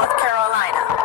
North Carolina.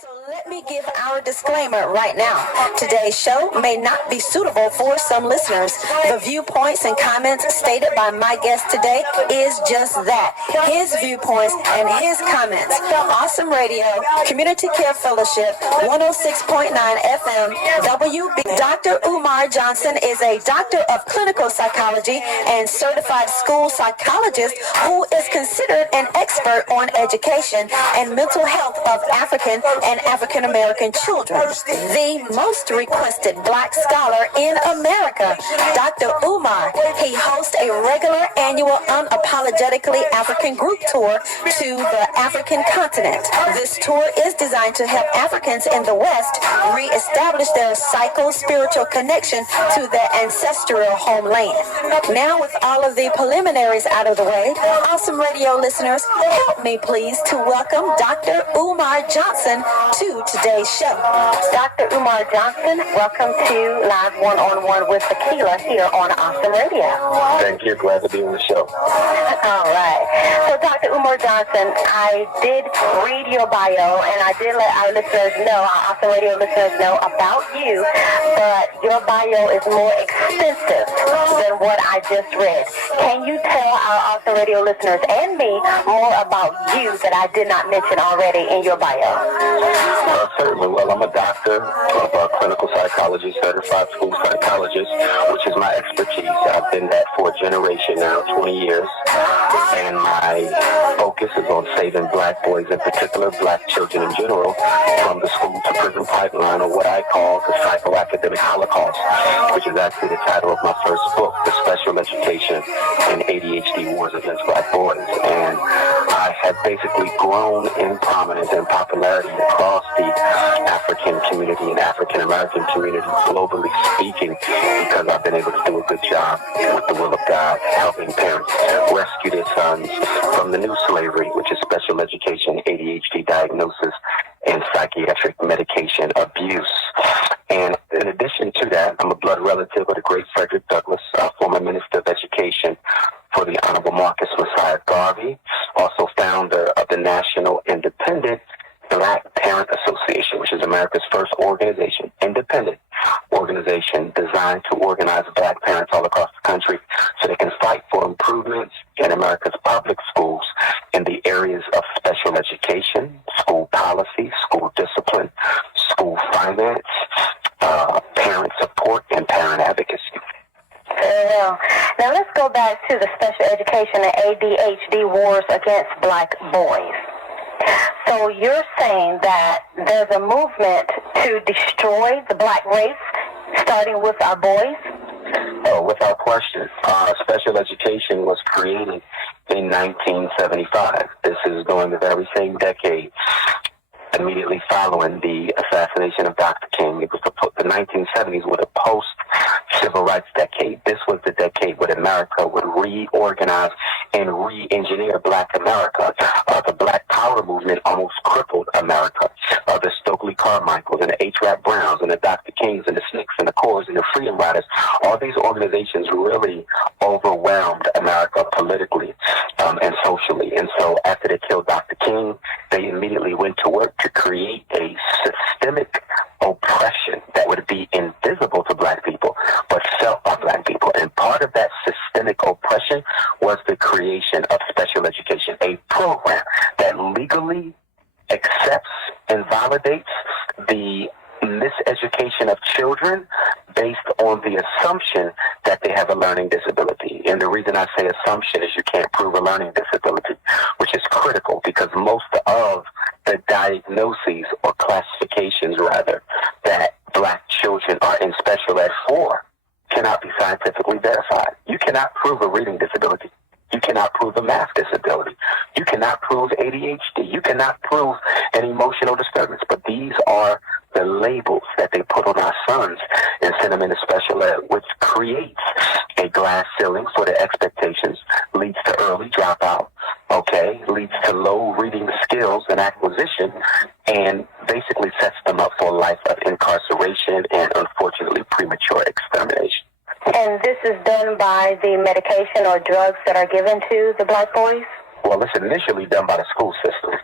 So let me give our disclaimer right now. Today's show may not be suitable for some listeners. The viewpoints and comments stated by my guest today is just that, his viewpoints and his comments. Awesome Radio, Community Care Fellowship, 106.9 FM, WB. Dr. Umar Johnson is a doctor of clinical psychology and certified school psychologist who is considered an expert on education and mental health of African and African American children. The most requested Black scholar in America, Dr. Umar. He hosts a regular annual Unapologetically African group tour to the African continent. This tour is designed to help Africans in the West reestablish their psycho-spiritual connection to their ancestral homeland. Now, with all of the preliminaries out of the way, Awesome Radio listeners, help me please to welcome Dr. Umar Johnson to today's show. Dr. Umar Johnson, welcome to Live One-on-One with Tequila here on Awesome Radio. Thank you. Glad to be on the show. All right. So, Dr. Umar Johnson, I did read your bio, and I did let our listeners know, our Awesome Radio listeners know about you, but your bio is more extensive than what I just read. Can you tell our Awesome Radio listeners and me more about you that I did not mention already in your bio? Certainly. Well, I'm a doctor of clinical psychology, certified school psychologist, which is my expertise. I've been that for a generation now, 20 years. And my focus is on saving Black boys, in particular Black children in general, from the school to prison pipeline, or what I call the psychoacademic holocaust, which is actually the title of my first book, The Special Education and ADHD Wars Against Black Boys. And I have basically grown in prominence and popularity across the African community and African American community, globally speaking, because I've been able to do a good job with the will of God, helping parents rescue their sons from the new slavery, which is special education, ADHD diagnosis, and psychiatric medication abuse. And in addition to that, I'm a blood relative of the great Frederick Douglass, former Minister of Education for the Honorable Marcus Messiah Garvey, also founder of the National Independent Black Parent Association, which is America's first organization, independent organization designed to organize Black parents all across the country so they can fight for improvements in America's public schools in the areas of special education, school policy, school discipline, school finance, parent support, and parent advocacy. Now let's go back to the special education and ADHD wars against Black boys. So you're saying that there's a movement to destroy the Black race, starting with our boys? Without question. Special education was created in 1975. This is during the very same decade immediately following the assassination of Dr. King. It was the 1970s were the post-civil rights decade. This was the decade when America would reorganize and re-engineer Black America. The Black Power movement almost crippled America. The Stokely Carmichaels and the H. Rap Browns and the Dr. Kings and the SNCCs and the Corps and the Freedom Riders, all these organizations really overwhelmed America politically and socially. And so after they killed Dr. King, they immediately went to work to create a systemic oppression that would be invisible to Black people, but felt by Black people. And part of that systemic oppression was the creation of special education, a program that legally accepts and validates the miseducation of children based on the assumption that they have a learning disability. And the reason I say assumption is you can't prove a learning disability, which is critical because most of the diagnoses or classifications, rather, that Black children are in special ed for cannot be scientifically verified. You cannot prove a reading disability. You cannot prove a math disability. You cannot prove ADHD. You cannot prove an emotional disturbance. But these are the labels that they put on our sons and send them into special ed, which creates a glass ceiling for their expectations, leads to early dropout, leads to low reading skills and acquisition, and basically sets them up for a life of incarceration and, unfortunately, premature extermination. And this is done by the medication or drugs that are given to the Black boys? Well, it's initially done by the school system.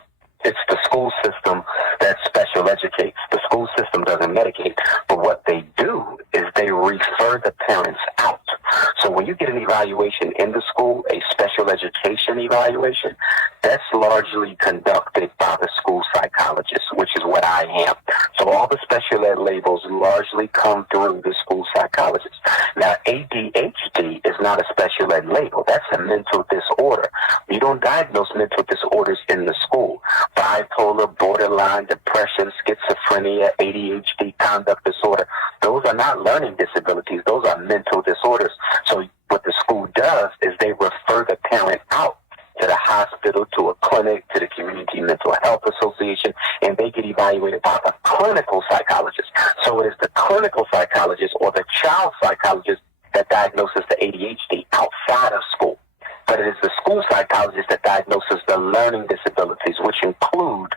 conducted by the school psychologist, which is what I am. So all the special ed labels largely come through the school psychologist. Now, ADHD is not a special ed label. That's a mental disorder. You don't diagnose mental disorders in the school. Bipolar, borderline, depression, schizophrenia, ADHD, conduct disorder, those are not learning disabilities. Those are mental disorders. So what the school does is they refer the parent out to the hospital, to a clinic, to the Community Mental Health Association, and they get evaluated by the clinical psychologist. So it is the clinical psychologist or the child psychologist that diagnoses the ADHD outside of school. But it is the school psychologist that diagnoses the learning disabilities, which include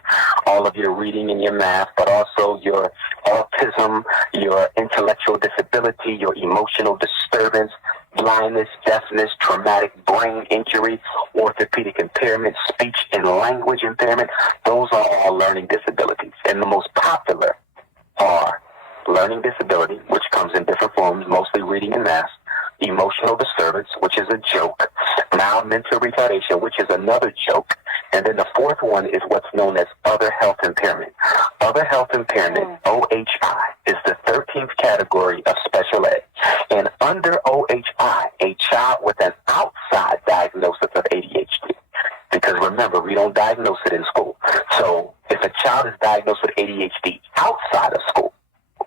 all of your reading and your math, but also your autism, your intellectual disability, your emotional disturbance, blindness, deafness, traumatic brain injury, orthopedic impairment, speech and language impairment. Those are all learning disabilities. And the most popular are learning disability, which comes in different forms, mostly reading and math, emotional disturbance, which is a joke, mild mental retardation, which is another joke, and then the fourth one is what's known as other health impairment. Other health impairment, OHI, is the 13th category of special ed. And under OHI, a child with an outside diagnosis of ADHD, because remember, we don't diagnose it in school. So if a child is diagnosed with ADHD outside of school,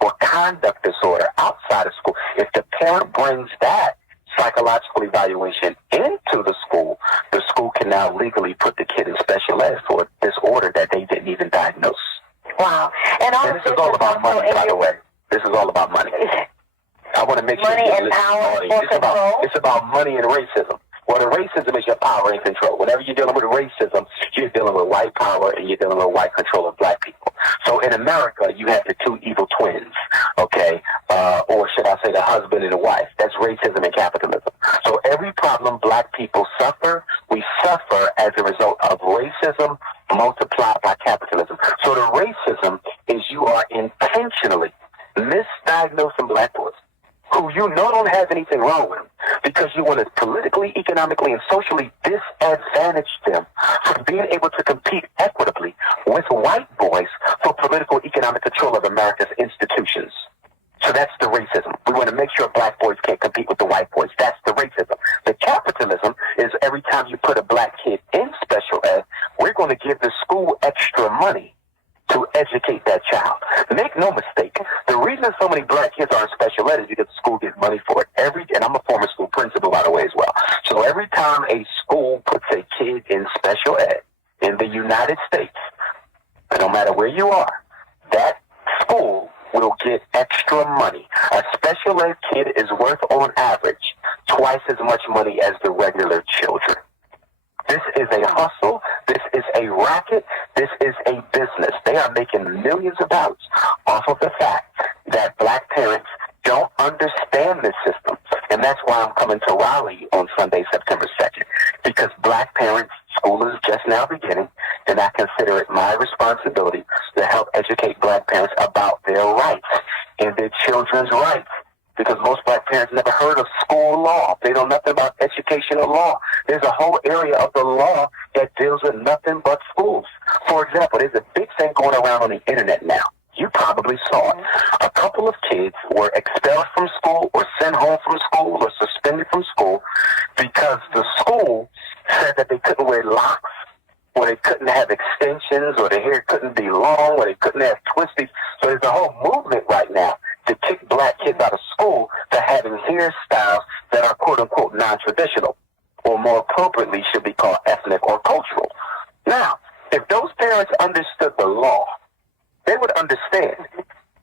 or conduct disorder outside of school, if the parent brings that psychological evaluation into the school can now legally put the kid in special ed for a disorder that they didn't even diagnose. Wow. And this is all about money, by the way. This is all about money. I want to make sure money and power for control. It's about money and racism. Well, the racism is your power and control. Whenever you're dealing with racism, you're dealing with white power and you're dealing with white control of black people. So in America, you have the two evil twins, okay? Or should I say the husband and the wife. That's racism and capitalism. So every problem black people suffer, we suffer as a result of racism multiplied by capitalism. So the racism is you are intentionally misdiagnosing black boys who you know don't have anything wrong with them, because you want to politically, economically, and socially disadvantage them from being able to compete equitably with white boys for political, economic control of America's institutions. So that's the racism. We want to make sure black boys can't compete with the white boys. That's the racism. The capitalism is every time you put a black kid in special ed, we're going to give the school extra money to educate that child. Make no mistake, the reason so many black kids are in special ed is because the school gets money for it. And I'm a former school principal, by the way, as well. So every time a school puts a kid in special ed in the United States, no matter where you are, that school will get extra money. A special ed kid is worth, on average, twice as much money as the regular children. This is a hustle. This is a racket. This is a business. They are making millions of dollars off of the fact that black parents don't understand this system. And that's why I'm coming to Raleigh on Sunday, September 2nd, because black parents, school is just now beginning, and I consider it my responsibility to help educate black parents about their rights and their children's rights. Because most black parents never heard of school law. They know nothing about educational law. There's a whole area of the law that deals with nothing but schools. For example, there's a big thing going around on the internet now. You probably saw it. A couple of kids were expelled from school or sent home from school or suspended from school because the school said that they couldn't wear locks, or they couldn't have extensions, or their hair couldn't be long, or they couldn't have twisties. So there's a whole movement right now to kick black kids out of school for having hairstyles that are quote-unquote non-traditional, or more appropriately should be called ethnic or cultural. Now, if those parents understood the law, they would understand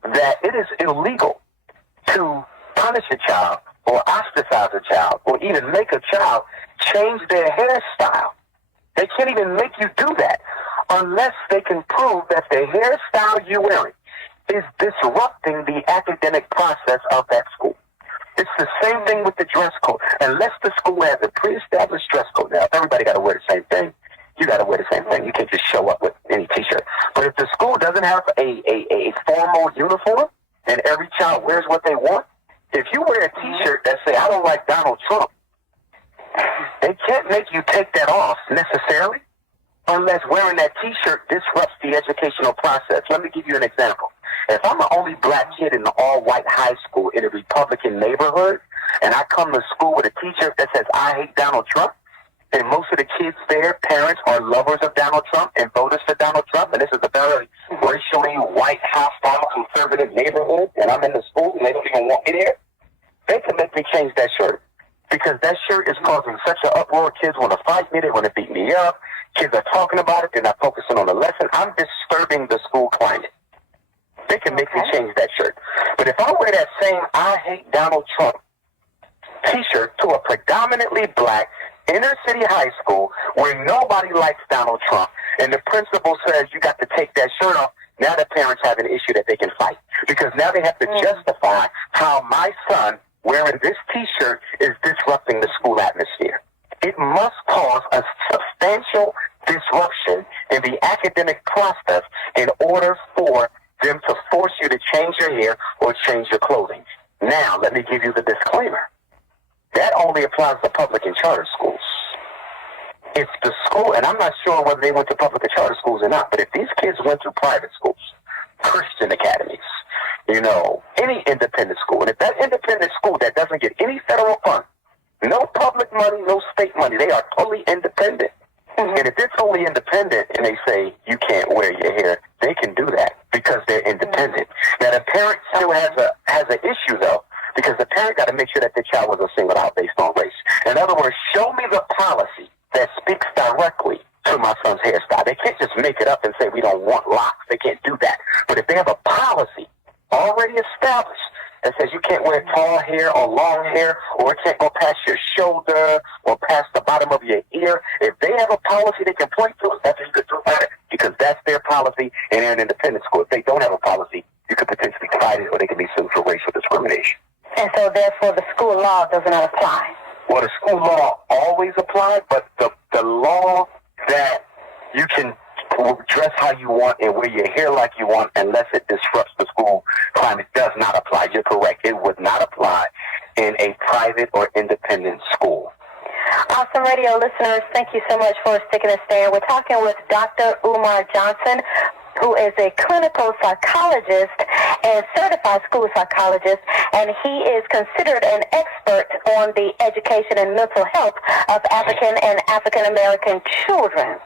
that it is illegal to punish a child or ostracize a child or even make a child change their hairstyle. They can't even make you do that unless they can prove that the hairstyle you're wearing is disrupting the academic process of that school. It's the same thing with the dress code. Unless the school has a pre-established dress code. Now, everybody got to wear the same thing. You got to wear the same thing. You can't just show up with any T-shirt. But if the school doesn't have a formal uniform and every child wears what they want, if you wear a T-shirt that say, I don't like Donald Trump, they can't make you take that off necessarily. unless wearing that T-shirt disrupts the educational process. Let me give you an example. If I'm the only black kid in an all-white high school in a Republican neighborhood, and I come to school with a T-shirt that says, I hate Donald Trump, and most of the kids there, parents, are lovers of Donald Trump and voters for Donald Trump, and this is a very racially white, hostile, conservative neighborhood, and I'm in the school and they don't even want me there, they can make me change that shirt. Because that shirt is causing such an uproar. Kids want to fight me. They want to beat me up. Kids are talking about it. They're not focusing on the lesson. I'm disturbing the school climate. They can make me change that shirt. But if I wear that same I hate Donald Trump T-shirt to a predominantly black inner city high school where nobody likes Donald Trump, and the principal says you got to take that shirt off, now the parents have an issue that they can fight. Because now they have to justify how my son wearing this T-shirt is disrupting the school atmosphere. It must cause a substantial disruption in the academic process in order for them to force you to change your hair or change your clothing. Now, let me give you the disclaimer. That only applies to public and charter schools. If the school, and I'm not sure whether they went to public or charter schools or not, but if these kids went to private schools, Christian academies, any independent school, and if that independent school that doesn't get any federal funds, no public money, no state money, they are totally independent. And if it's totally independent and they say you can't wear your hair, they can do that because they're independent. Now the parent still has an issue though, because the parent got to make sure that the child wasn't singled out based on race. In other words, show me the policy that speaks directly to my son's hairstyle. They can't just make it up and say we don't want locks. They can't do that. But if they have a policy already established that says you can't wear tall hair or long hair, or it can't go past your shoulder or past the bottom of your ear, if they have a policy they can point to, that's what you could do about it, because that's their policy and they're an independent school. If they don't have a policy, you could potentially fight it or they could be sued for racial discrimination. And so therefore the school law does not apply. Well, the school law always applies, but the law that you can dress how you want and wear your hair like you want unless it disrupts the school climate does not apply. You're correct. It would not apply in a private or independent school. Awesome radio listeners, thank you so much for sticking us there. We're talking with Dr. Umar Johnson, who is a clinical psychologist and certified school psychologist, and he is considered an expert on the education and mental health of African and African American children.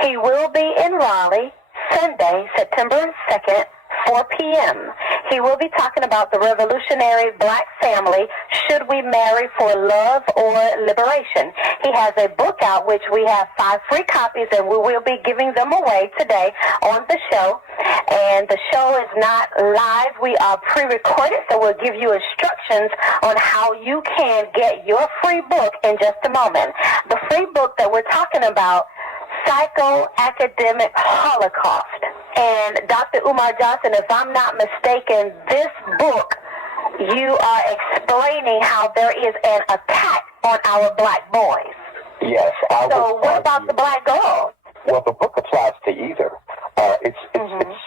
He will be in Raleigh Sunday, September 2nd, 4 p.m. He will be talking about the revolutionary black family, Should We Marry for Love or Liberation? He has a book out, which we have 5 free copies, and we will be giving them away today on the show. And the show is not live. We are pre-recorded, so we'll give you instructions on how you can get your free book in just a moment. The free book that we're talking about, Psychoacademic Holocaust. And Dr. Umar Johnson, if I'm not mistaken, this book, you are explaining how there is an attack on our black boys. Yes. So what about the black girls? Well, the book applies to either. It's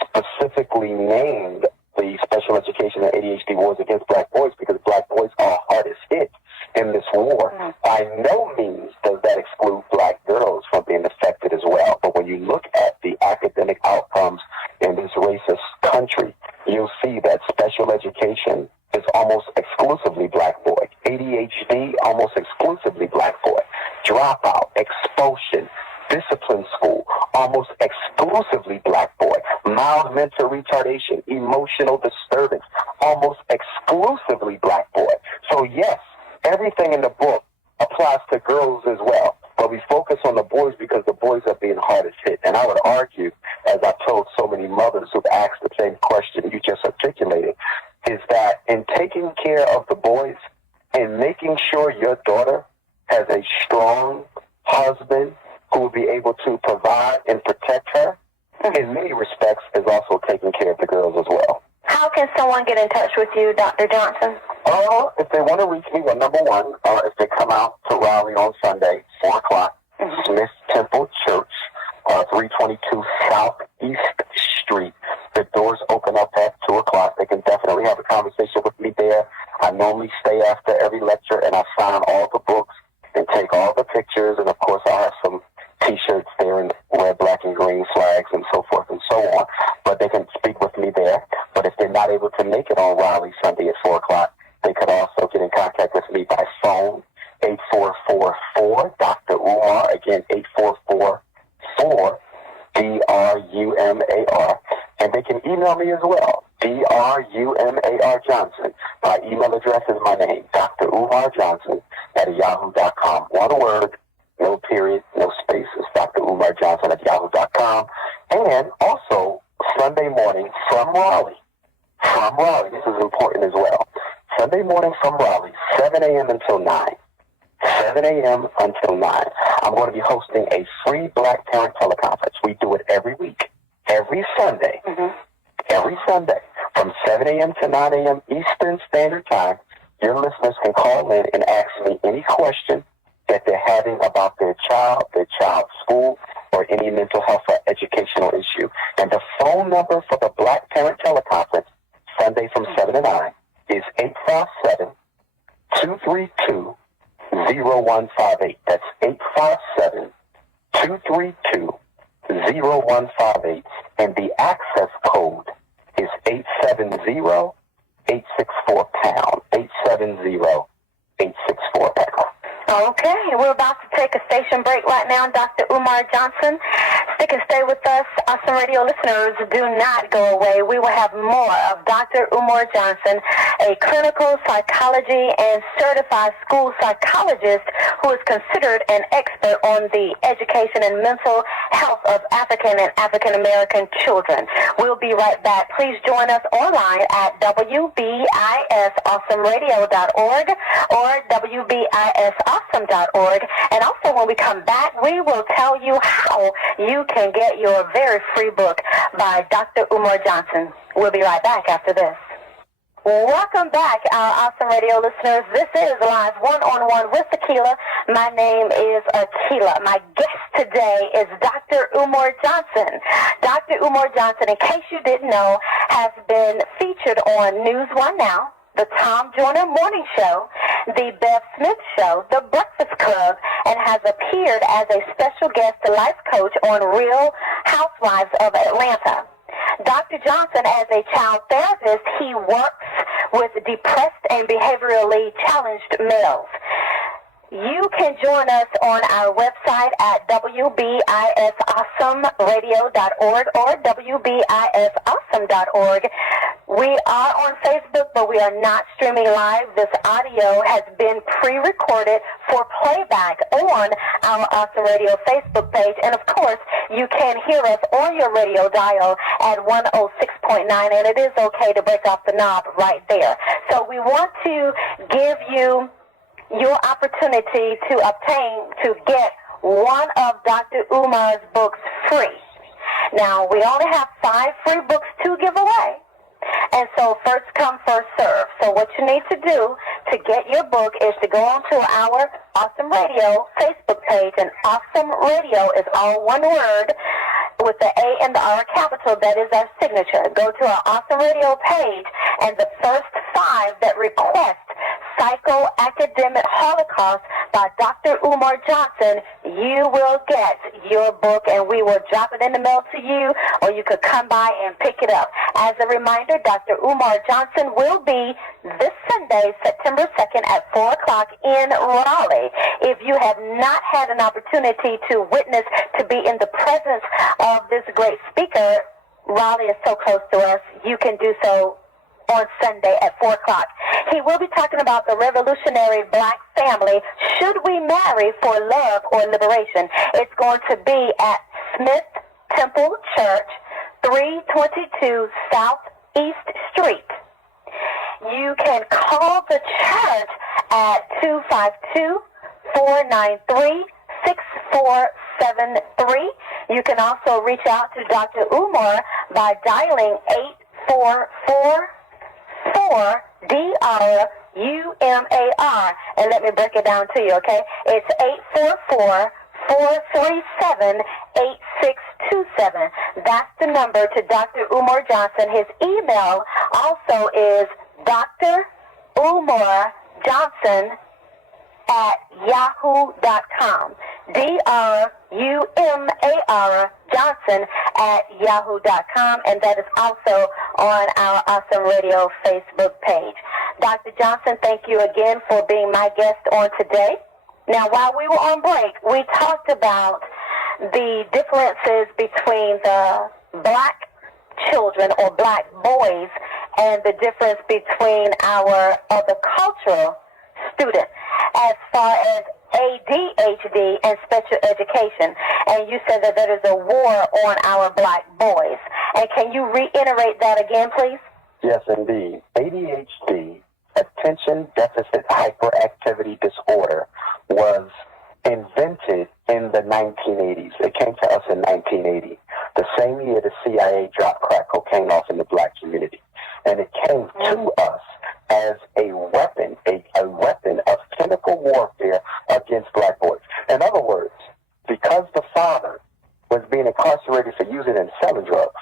specifically named the Special Education and ADHD Wars Against Black Boys because black boys are hardest hit in this war. By no means does that exclude black girls from being affected as well. But when you look at the academic outcomes in this racist country, you'll see that special education is almost exclusively black boy. ADHD, almost exclusively black boy. Dropout, expulsion, discipline school, almost exclusively black boy. Mild mental retardation, emotional disturbance, almost exclusively black boy. So yes, everything in the book applies to girls as well, but we focus on the boys because the boys are being hardest hit. And I would argue, as I've told so many mothers who've asked the same question you just articulated, is that in taking care of the boys and making sure your daughter has a strong husband who will be able to provide and protect her, in many respects, is also taking care of the girls as well. How can someone get in touch with you, Dr. Johnson? If they want to reach me, well, number one, if they come out to Raleigh on Sunday, 4 o'clock, Smith Temple Church, 322 Southeast Street. The doors open up at 2 o'clock. They can definitely have a conversation with me there. I normally stay after every lecture, and I sign all the books and take all the pictures. And, of course, I'll have some T-shirts there in red black and green flags and so forth and so on. But they can speak with me there. But if they're not able to make it on Raleigh Sunday at 4 o'clock, they could also get in contact with me by phone, 8444 Dr. Umar. Again, 8444 DRUMAR. And they can email me as well, DRUMAR Johnson. My email address is my name, Dr. Umar Johnson at yahoo.com. One word, no period, no spaces. Dr. Umar Johnson at yahoo.com. And also, Sunday morning from Raleigh. From Raleigh, this is important as well. Sunday morning from Raleigh, 7 a.m. until 9. 7 a.m. until 9. I'm going to be hosting a free Black Parent teleconference. We do it every week, every Sunday. Every Sunday from 7 a.m. to 9 a.m. Eastern Standard Time. Your listeners can call in and ask me any question that they're having about their child's school, or any mental health or educational issue. And the phone number for the Black Parent teleconference, Sunday from 7 to 9, is 857-232-0158. That's 857-232-0158. And the access code is 870-864-POUND. 870-864-POUND. Okay, we're about to take a station break right now. Dr. Umar Johnson, stick and stay with us. Awesome Radio listeners, do not go away. We will have more of Dr. Umar Johnson, a clinical psychology and certified school psychologist who is considered an expert on the education and mental health of African and African American children. We'll be right back. Please join us online at WBISAwesomeRadio.org or WBISAwesome.org. And also when we come back, we will tell you how you can get your very free book by Dr. Umar Johnson. We'll be right back after this. Welcome back, our Awesome Radio listeners. This is Live One-on-One with Akila. My name is Akila. My guest today is Dr. Umar Johnson. Dr. Umar Johnson, in case you didn't know, has been featured on News One Now, the Tom Joyner Morning Show, the Bev Smith Show, the Breakfast Club, and has appeared as a special guest life coach on Real Housewives of Atlanta. Dr. Johnson, as a child therapist, he works with depressed and behaviorally challenged males. You can join us on our website at WBISAwesomeradio.org or WBISAwesome.org. We are on Facebook, but we are not streaming live. This audio has been pre-recorded for playback on our Awesome Radio Facebook page. And, of course, you can hear us on your radio dial at 106.9, and it is okay to break off the knob right there. So we want to give you your opportunity to get one of Dr. Umar's books free. Now, we only have 5 free books to give away. And so first come, first serve. So what you need to do to get your book is to go onto our Awesome Radio Facebook page. And Awesome Radio is all one word with the A and the R capital. That is our signature. Go to our Awesome Radio page, and the first 5 that request Psychoacademic Holocaust by Dr. Umar Johnson, you will get your book, and we will drop it in the mail to you, or you could come by and pick it up. As a reminder, Dr. Umar Johnson will be this Sunday, September 2nd at 4 o'clock in Raleigh. If you have not had an opportunity to witness, to be in the presence of this great speaker, Raleigh is so close to us, you can do so on Sunday at 4 o'clock. He will be talking about the revolutionary black family. Should we marry for love or liberation? It's going to be at Smith Temple Church, 322 South East Street. You can call the church at 252-493-6473. You can also reach out to Dr. Umar by dialing 844-DRUMAR. And let me break it down to you, okay? It's 844-437-8627. That's the number to Dr. Umar Johnson. His email also is drumarjohnson@yahoo.com. Umar Johnson at yahoo.com, and that is also on our Awesome Radio Facebook page. Dr. Johnson, thank you again for being my guest on today. Now, while we were on break, we talked about the differences between the black children or black boys and the difference between our other cultural students as far as ADHD and special education. And you said that there is a war on our black boys. And can you reiterate that again, please? Yes, indeed. ADHD, attention deficit hyperactivity disorder, was invented in the 1980s. It came to us in 1980, the same year the CIA dropped crack cocaine off in the black community. And it came to us as a weapon, a weapon of chemical warfare against black boys. In other words, because the father was being incarcerated for using and selling drugs,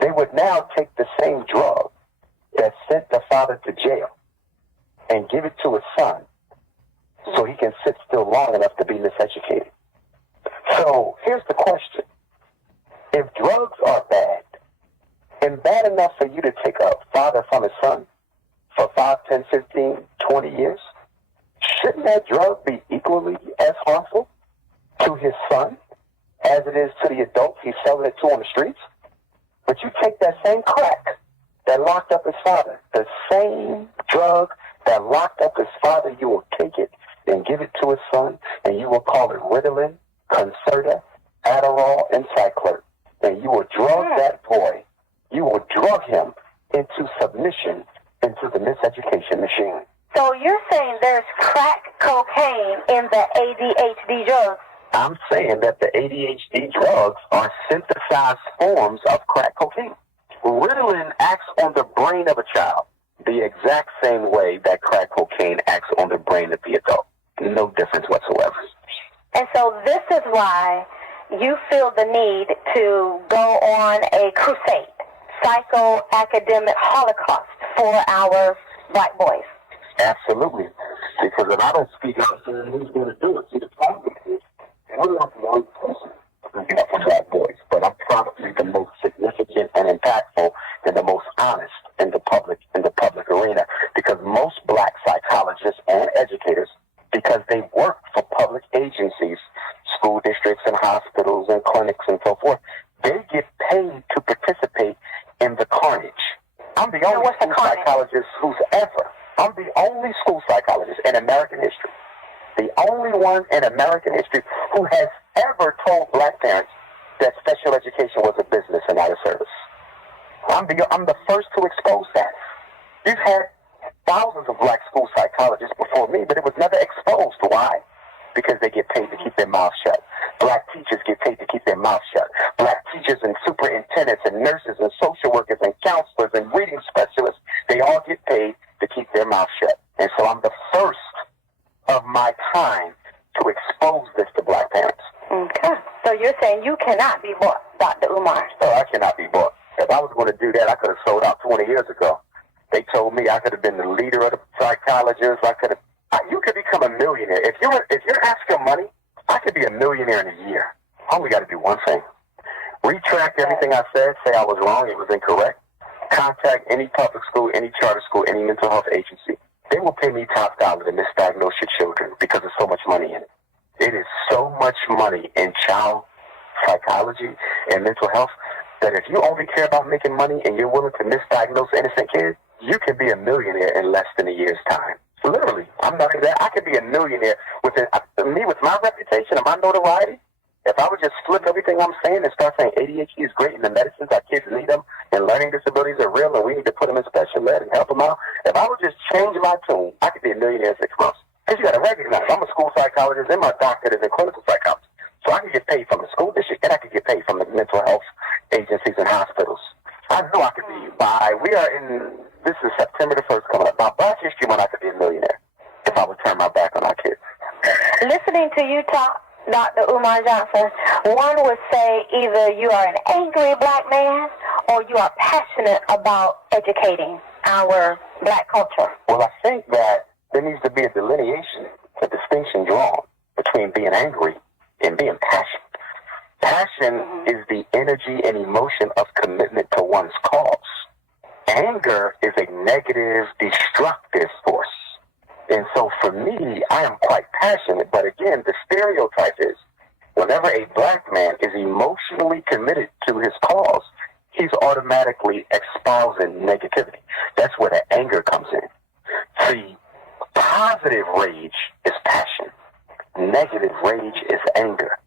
they would now take the same drug that sent the father to jail and give it to his son so he can sit still long enough to be miseducated. So here's the question. If drugs are bad, and bad enough for you to take a father from his son for 5, 10, 15, 20 years, shouldn't that drug be equally as harmful to his son as it is to the adult he's selling it to on the streets? But you take that same crack that locked up his father, the same drug that locked up his father, you will take it and give it to his son, and you will call it Ritalin, Concerta, Adderall, and Cycler. And you will drug that boy. You will drug him into submission into the miseducation machine. So you're saying there's crack cocaine in the ADHD drugs? I'm saying that the ADHD drugs are synthesized forms of crack cocaine. Ritalin acts on the brain of a child the exact same way that crack cocaine acts on the brain of the adult. No difference whatsoever. And so this is why you feel the need to go on a crusade, psychoacademic holocaust for our black boys. Absolutely. Because if I don't speak up, then who's going to do it? See, the problem is, I'm not the only person speaking up for black boys, but I'm probably the most significant and impactful and the most honest in the public arena. Because most black psychologists and educators, because they work for public agencies, school districts and hospitals and clinics and so forth, they get paid to participate in the carnage. I'm the only school psychologist I'm the only school psychologist in American history, the only one in American history who has ever told black parents that special education was a business and not a service. I'm the first to expose that. You've had thousands of black school psychologists before me, but it was never exposed. Why? Because they get paid to keep their mouths shut. Black teachers get paid to keep their mouths shut. Black teachers and superintendents and nurses and social workers and counselors and reading specialists, they all get paid to keep their mouths shut. And so I'm the first of my kind to expose this to black parents. Okay. So you're saying you cannot be bought, Dr. Umar? Oh, I cannot be bought. If I was going to do that, I could have sold out 20 years ago. They told me I could have been the leader of the psychologists. You could become a millionaire. If you're after money, I could be a millionaire in a year. I only got to do one thing. Retract everything I said, say I was wrong, it was incorrect. Contact any public school, any charter school, any mental health agency. They will pay me top dollar to misdiagnose your children because there's so much money in it. It is so much money in child psychology and mental health that if you only care about making money and you're willing to misdiagnose innocent kids, you can be a millionaire in less than a year's time. Literally, I'm not that. I could be a millionaire with my reputation and my notoriety. If I would just flip everything I'm saying and start saying ADHD is great and the medicines our kids need them and learning disabilities are real and we need to put them in special ed and help them out, if I would just change my tune, I could be a millionaire in 6 months. Because you got to recognize I'm a school psychologist and my doctorate is in clinical psychology. So I can get paid from the school district and I can get paid from the mental health agencies and hospitals. I know I could be this is September the 1st coming up. By Black History Month, I could be a millionaire if I would turn my back on our kids. Listening to you talk, Dr. Umar Johnson, one would say either you are an angry black man or you are passionate about educating our black culture. Well, I think that there needs to be a delineation, a distinction drawn between being angry and being passionate. Passion is the energy and emotion of commitment to one's cause. Anger is a negative, destructive force. And so for me, I am quite passionate. But again, the stereotype is whenever a black man is emotionally committed to his cause, he's automatically espousing negativity. That's where the anger comes in. See, positive rage is passion. Negative rage is anger.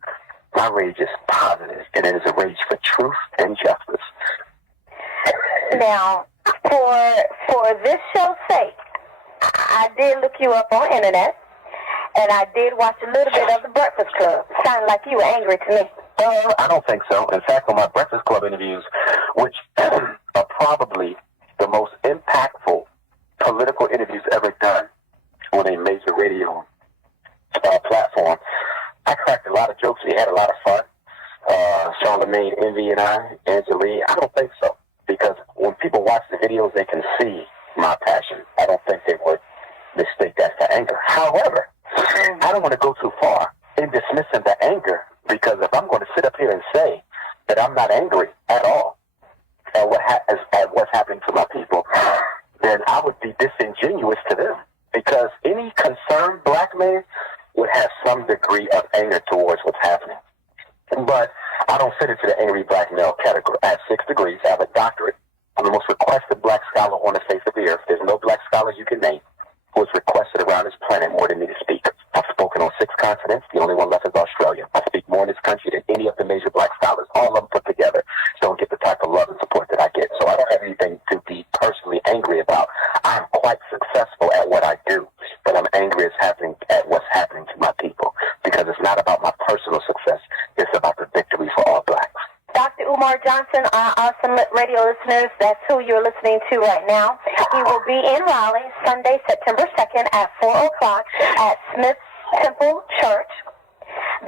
My rage is positive, and it is a rage for truth and justice. Now, for this show's sake, I did look you up on internet, and I did watch a little bit of the Breakfast Club. Sounded like you were angry to me. I don't think so. In fact, on my Breakfast Club interviews, which are probably the most impactful political interviews ever done on a major radio platform, I cracked a lot of jokes. We had a lot of fun. Charlamagne, Envy, and Angela, I don't think so. Because when people watch the videos, they can see my passion. I don't think they would mistake that for anger. However, I don't want to go too far in dismissing the anger, because if I'm going to sit up here and say that I'm not angry at all at what's happening to my people, then I would be disingenuous to them. Because any concerned black man would have some degree of anger towards what's happening. But I don't fit into the angry black male category. I have 6 degrees. I have a doctorate. I'm the most requested black scholar on the face of the earth. There's no black scholar you can name who is requested around this planet more than me to speak. I've spoken on 6 continents. The only one left is Australia. I speak more in this country than any of the major black scholars. All of them put together don't get the type of love and support that I get. So I don't have anything to be personally angry about. I'm quite successful at what I do, but I'm angry at what's happening to my people, because it's not about my personal success. It's about the victory for all blacks. Dr. Umar Johnson, our awesome radio listeners, that's who you're listening to right now. He will be in Raleigh Sunday, September 2nd at 4 o'clock at Smith Temple Church.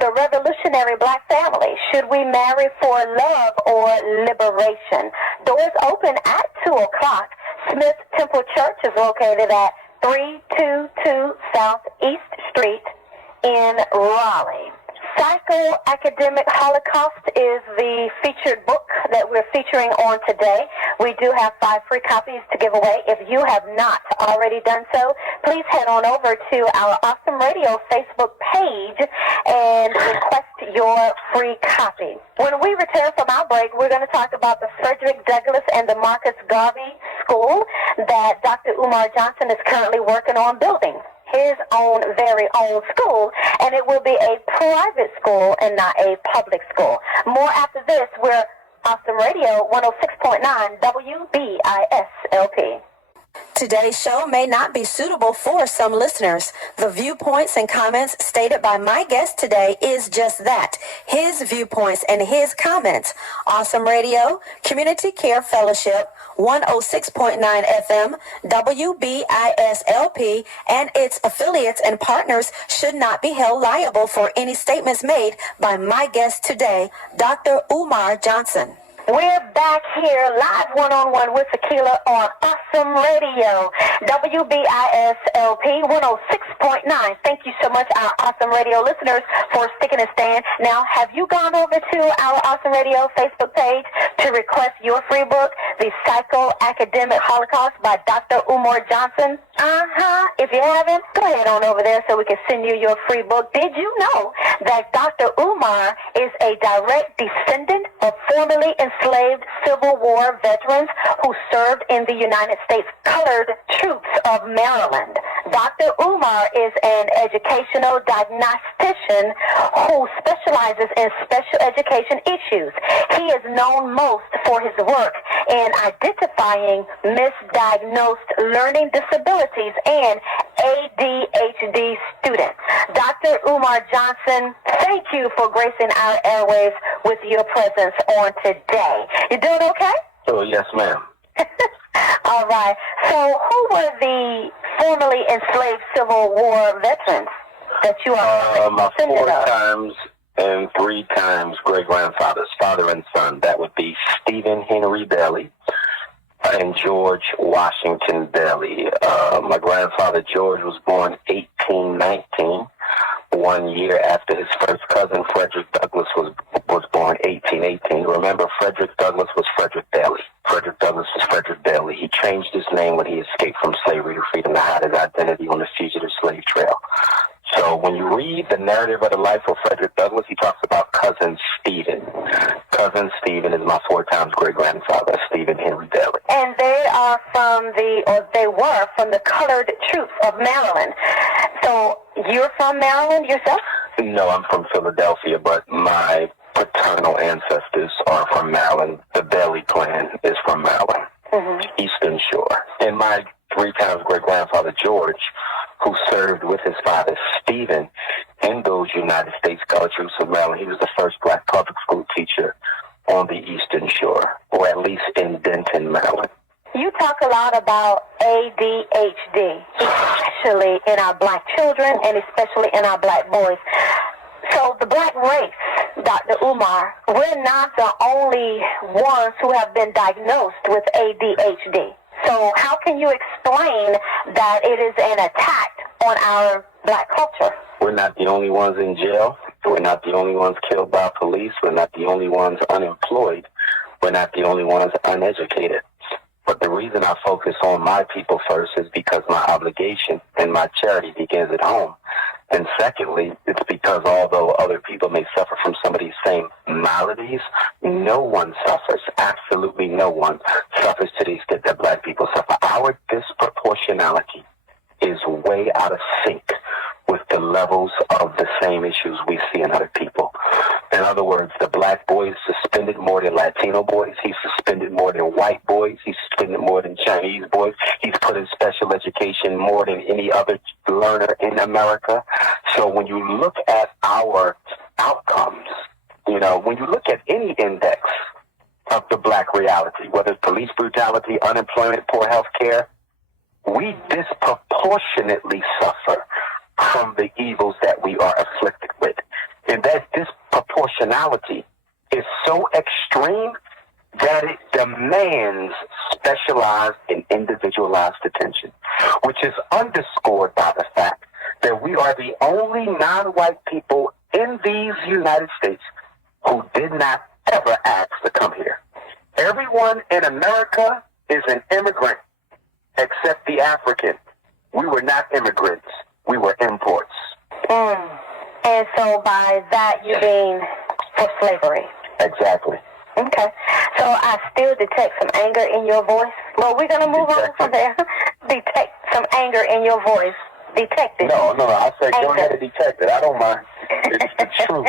The Revolutionary Black Family, should we marry for love or liberation? Doors open at 2 o'clock. Smith Temple Church is located at 322 Southeast Street in Raleigh. Psychoacademic Holocaust is the featured book that we're featuring on today. We do have 5 free copies to give away. If you have not already done so, please head on over to our Awesome Radio Facebook page and request your free copy. When we return from our break, we're going to talk about the Frederick Douglass and the Marcus Garvey School that Dr. Umar Johnson is currently working on building. His own very own school, and it will be a private school and not a public school. More after this. We're Awesome Radio 106.9 WBISLP. Today's show may not be suitable for some listeners. The viewpoints and comments stated by my guest today is just that, his viewpoints and his comments. Awesome Radio, Community Care Fellowship, 106.9 FM, WBISLP, and its affiliates and partners should not be held liable for any statements made by my guest today, Dr. Umar Johnson. We're back here live one-on-one with Tequila on Awesome Radio, WBISLP 106.9. Thank you so much, our Awesome Radio listeners, for sticking and staying. Now, have you gone over to our Awesome Radio Facebook page to request your free book, The Psychoacademic Holocaust by Dr. Umar Johnson? If you haven't, go ahead on over there so we can send you your free book. Did you know that Dr. Umar is a direct descendant of formerly enslaved Civil War veterans who served in the United States Colored Troops of Maryland? Dr. Umar is an educational diagnostician who specializes in special education issues. He is known most for his work in identifying misdiagnosed learning disabilities and ADHD students. Dr. Umar Johnson, thank you for gracing our airwaves with your presence on today. You doing okay? Oh, yes, ma'am. All right. So who were the formerly enslaved Civil War veterans that you are my descendant 4 of? times and 3 times great-grandfathers, father and son. That would be Stephen Henry Bailey and George Washington Bailey. My grandfather George was born 1819. 1 year after his first cousin, Frederick Douglass, was born, 1818. Remember, Frederick Douglass was Frederick Daly. Frederick Douglass was Frederick Daly. He changed his name when he escaped from slavery to freedom to hide his identity on the fugitive slave trail. So when you read the narrative of the life of Frederick Douglass, he talks about Cousin Stephen. Cousin Stephen is my 4 times great-grandfather, Stephen Henry Daly. And they were from the colored troops of Maryland. So you're from Maryland yourself? No, I'm from Philadelphia, but my paternal ancestors are from Maryland. The Daly clan is from Maryland, Eastern Shore. And my 3 times great-grandfather, George, who served with his father, Stephen, in those United States colored troops of Maryland. He was the first black public school teacher on the Eastern Shore, or at least in Denton, Maryland. You talk a lot about ADHD, especially in our black children and especially in our black boys. So the black race, Dr. Umar, we're not the only ones who have been diagnosed with ADHD. So how can you explain that it is an attack on our black culture? We're not the only ones in jail. We're not the only ones killed by police. We're not the only ones unemployed. We're not the only ones uneducated. But the reason I focus on my people first is because my obligation and my charity begins at home. And secondly, it's because although other people may suffer from some of these same maladies, no one suffers, absolutely no one suffers to the extent that black people suffer. Our disproportionality is way out of sync with the levels of the same issues we see in other people. In other words, the black boy is suspended more than Latino boys. He's suspended more than white boys. He's suspended more than Chinese boys. He's put in special education more than any other learner in America. So when you look at our outcomes, when you look at any index of the black reality, whether it's police brutality, unemployment, poor health care, we disproportionately suffer from the evils that we are afflicted with. And that disproportionality is so extreme that it demands specialized and individualized attention, which is underscored by the fact that we are the only non-white people in these United States who did not ever ask to come here. Everyone in America is an immigrant except the African. We were not immigrants. We were imports. And so by that you mean for slavery? Exactly. Okay. So I still detect some anger in your voice. Well, we're going to move on from there. Detect some anger in your voice. Detect it. No, I said go ahead and detect it. I don't mind. It's the truth.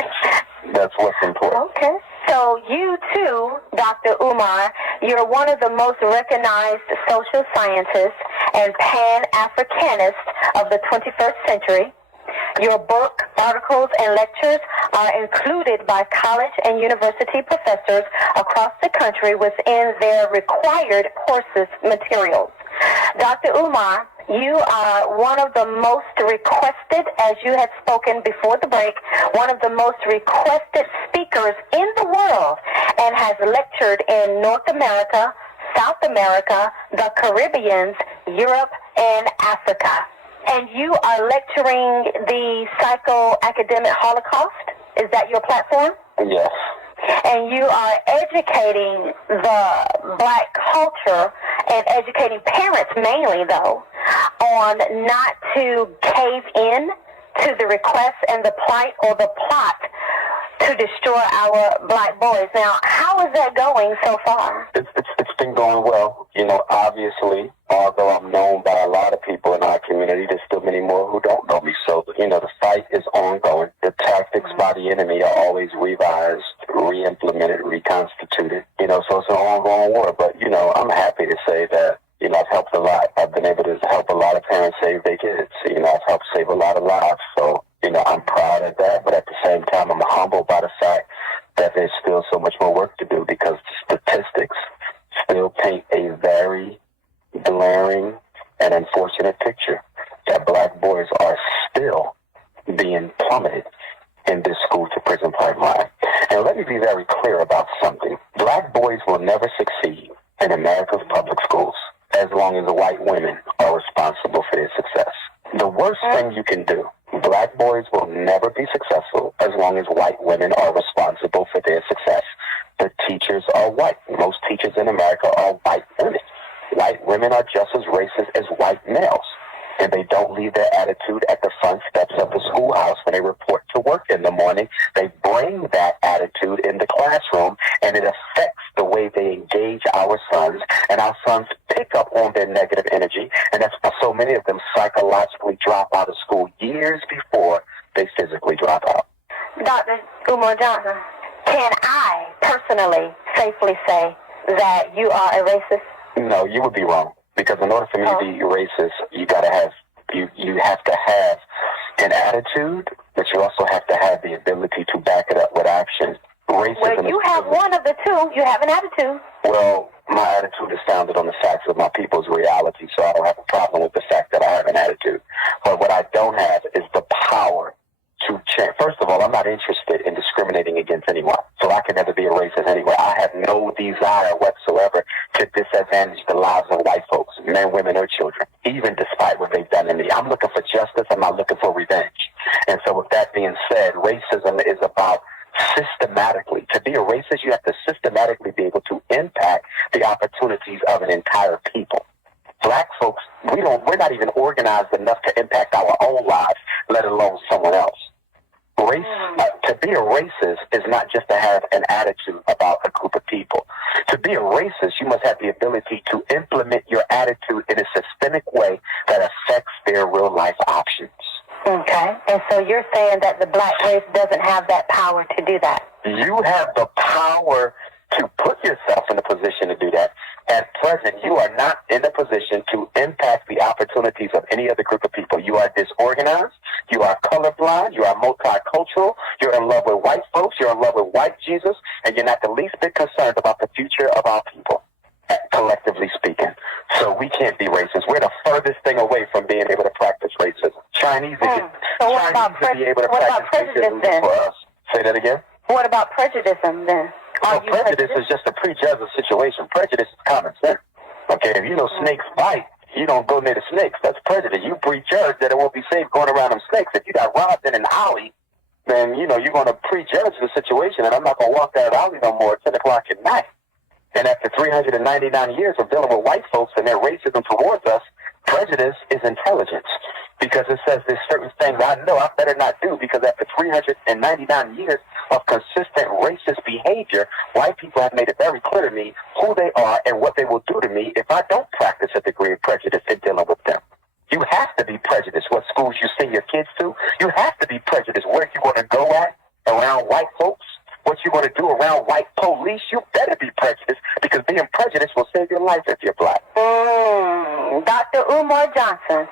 That's what's important. Okay. So you too, Dr. Umar, you're one of the most recognized social scientists and Pan-Africanists of the 21st century. Your book, articles, and lectures are included by college and university professors across the country within their required courses materials. Dr. Umar, you are one of the most requested, as you had spoken before the break, one of the most requested speakers in the world and has lectured in North America, South America, the Caribbean, Europe, and Africa. And you are lecturing the psychoacademic Holocaust. Is that your platform? Yes. And you are educating the black culture and educating parents mainly, though, on not to cave in to the requests and the plight or the plot to destroy our black boys. Now, how is that going so far? It's been going well. Obviously, although I'm known by a lot of people in our community, there's still many more who don't know me. So, the fight is ongoing. The tactics by the enemy are always revised, re-implemented, reconstituted. So it's an ongoing war. But, I'm happy to say that, I've helped a lot. I've been able to help a lot of parents save their kids. I've helped save a lot of lives. So, I'm proud of that. But at the same time, I'm humbled by the fact that there's still so much more work to do because the statistics still paint a very glaring and unfortunate picture that black boys are still being plummeted in this school-to-prison pipeline. And let me be very clear about something. Black boys will never succeed in America's public schools as long as the white women are responsible for their success. The worst thing you can do, Black boys will never be successful as long as white women are responsible for their success. The teachers are white. Most teachers in America are white women. White women are just as racist as white males. And they don't leave their attitude at the front steps of the schoolhouse when they report to work in the morning. They bring that attitude in the classroom, and it affects the way they engage our sons. And our sons pick up on their negative energy, and that's why so many of them psychologically drop out of school years before they physically drop out. Dr. Umar Johnson, can I personally safely say that you are a racist? No, you would be wrong. Because in order for me to be racist, you have to have an attitude, but you also have to have the ability to back it up with action. Racism. Well, you have one of the two. You have an attitude. Well, my attitude is founded on the facts of my people's reality, so I don't have a problem with the fact that I have an attitude. But what I don't have is the power to change. First of all, I'm not interested in discriminating against anyone, so I can never be a racist anyway. I have no desire whatsoever to disadvantage the lives of white folks, men, women, or children, even despite what they've done to me. I'm looking for justice. I'm not looking for revenge. And so with that being said, racism is about systematically. To be a racist, you have to systematically be able to impact the opportunities of an entire people. Black folks, we're not even organized enough to impact our own lives, let alone someone else. To be a racist is not just to have an attitude about a group of people. To be a racist, you must have the ability to implement your attitude in a systemic way that affects their real life options. Okay. And so you're saying that the black race doesn't have that power to do that? You have the power to put yourself in a position to do that. At present, you are not in a position to impact the opportunities of any other group of people. You are disorganized, you are colorblind, you are multicultural, you're in love with white folks, you're in love with white Jesus, and you're not the least bit concerned about the future of our people, collectively speaking. So we can't be racist. We're the furthest thing away from being able to practice racism. Chinese to be able to practice racism for us. Say that again? What about prejudice then? Well, prejudice is just a prejudged situation. Prejudice is common sense. Okay, if you know snakes bite, you don't go near the snakes. That's prejudice. You prejudge that it won't be safe going around them snakes. If you got robbed in an alley, then, you're going to prejudge the situation, and I'm not going to walk that alley no more at 10 o'clock at night. And after 399 years of dealing with white folks and their racism towards us, prejudice is intelligence. Because it says there's certain things I know I better not do, because after 399 years of consistent racist behavior, white people have made it very clear to me who they are and what they will do to me if I don't practice a degree of prejudice in dealing with them. You have to be prejudiced. What schools you send your kids to, you have to be prejudiced. Where you want to go at around white folks, what you want to do around white police, you better be prejudiced, because being prejudiced will save your life if you're black. Dr. Umar Johnson.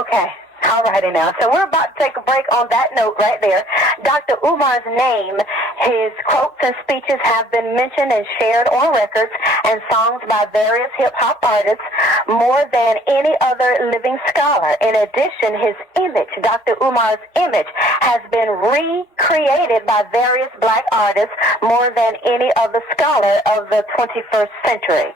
Okay. All righty now. So we're about to take a break on that note right there. Dr. Umar's name, his quotes and speeches have been mentioned and shared on records and songs by various hip-hop artists more than any other living scholar. In addition, his image, Dr. Umar's image, has been recreated by various black artists more than any other scholar of the 21st century.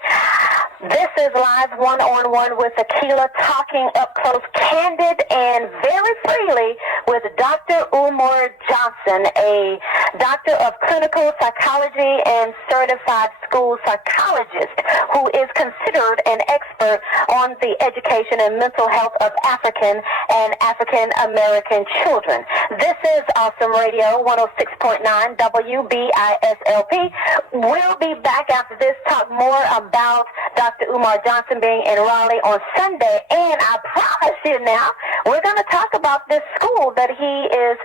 This is Live One-on-One with Akila, talking up close, candid, and very freely with Dr. Umar Johnson, a doctor of clinical psychology and certified school psychologist who is considered an expert on the education and mental health of African and African American children. This is Awesome Radio 106.9 WBISLP. We'll be back after this, talk more about Dr. Umar Johnson being in Raleigh on Sunday, and I promise you now, we're going to talk about this school that he is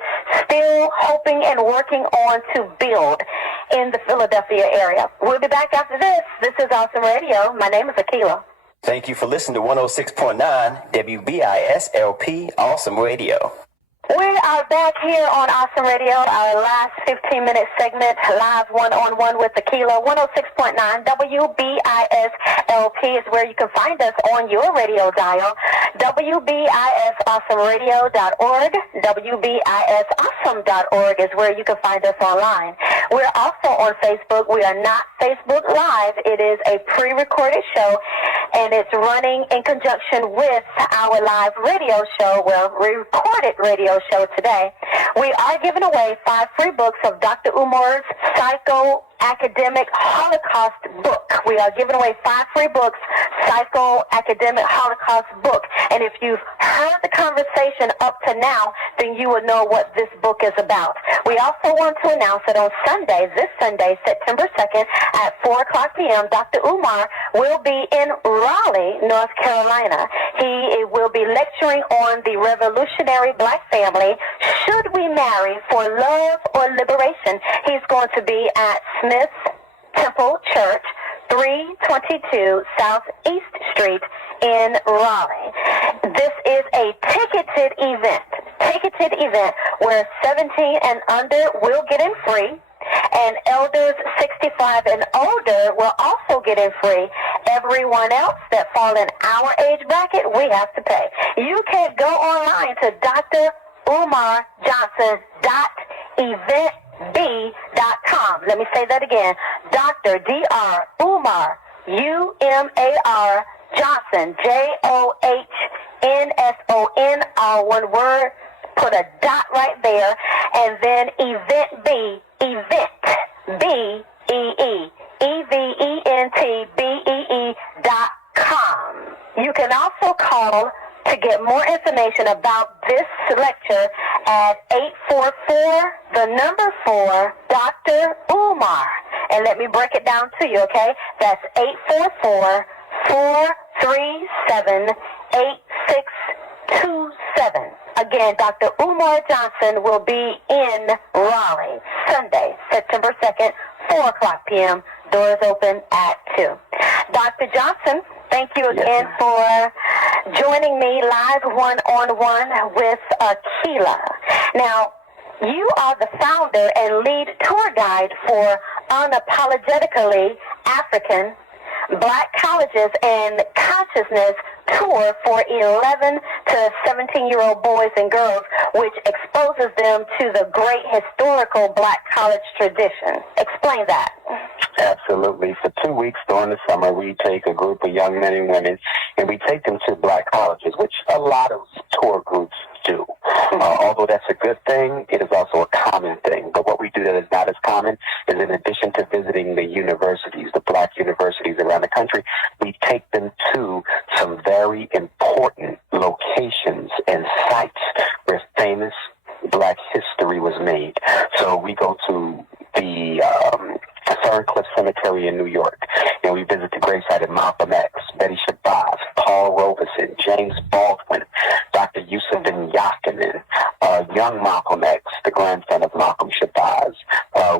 still hoping and working on to build in the Philadelphia area. We'll be back after this. This is Awesome Radio. My name is Akila. Thank you for listening to 106.9 WBISLP Awesome Radio. We are back here on Awesome Radio, our last 15-minute segment, Live One-on-One with Akila, 106.9 WBISLP. LP is where you can find us on your radio dial. WBISAwesomeRadio.org. WBISAwesome.org is where you can find us online. We're also on Facebook. We are not Facebook Live. It is a pre-recorded show, and it's running in conjunction with our live radio show, recorded radio show today. We are giving away 5 free books of Dr. Umar's Psycho-Academic Holocaust book. We are giving away 5 free books, Psycho-Academic Holocaust book. And if you've heard the conversation up to now, then you will know what this book is about. We also want to announce that on Sunday, this Sunday, September 2nd, at 4 o'clock p.m., Dr. Umar will be in Raleigh, North Carolina. He will be lecturing on the revolutionary black family, should we marry for love or liberation. He's going to be at Smith Temple Church, 322 Southeast Street in Raleigh. This is a ticketed event where 17 and under will get in free, and elders 65 and older will also get in free. Everyone else that fall in our age bracket, we have to pay. You can go online to drumarjohnson.eventb.com. Let me say that again. Dr. Dr. Umar, Umar Johnson, Johnsson, all one word. Put a dot right there, and then event BEVENTBEE.com. You can also call to get more information about this lecture at 844 Dr. Umar. And let me break it down to you, okay? That's 844-437-8627. Again, Dr. Umar Johnson will be in Raleigh, Sunday, September 2nd, 4 o'clock p.m. Doors open at 2. Dr. Johnson, thank you again for joining me live one-on-one with Akila. Now, you are the founder and lead tour guide for Unapologetically African Black Colleges and Consciousness Tour for 11 to 17-year-old boys and girls, which exposes them to the great historical black college tradition. Explain that. Absolutely. For 2 weeks during the summer, we take a group of young men and women, and we take them to black colleges, which a lot of tour groups do. Although that's a good thing, it is also a common thing. But what we do that is not as common is, in addition to visiting the universities, the black universities around the country, we take them to some very important locations and sites where famous black history was made. So we go to the Cliff Cemetery in New York, and we visit the gravesite of Malcolm X, Betty Shabazz, Paul Robeson, James Baldwin, Dr. Yusuf bin Yakimin, young Malcolm X, the grandson of Malcolm Shabazz.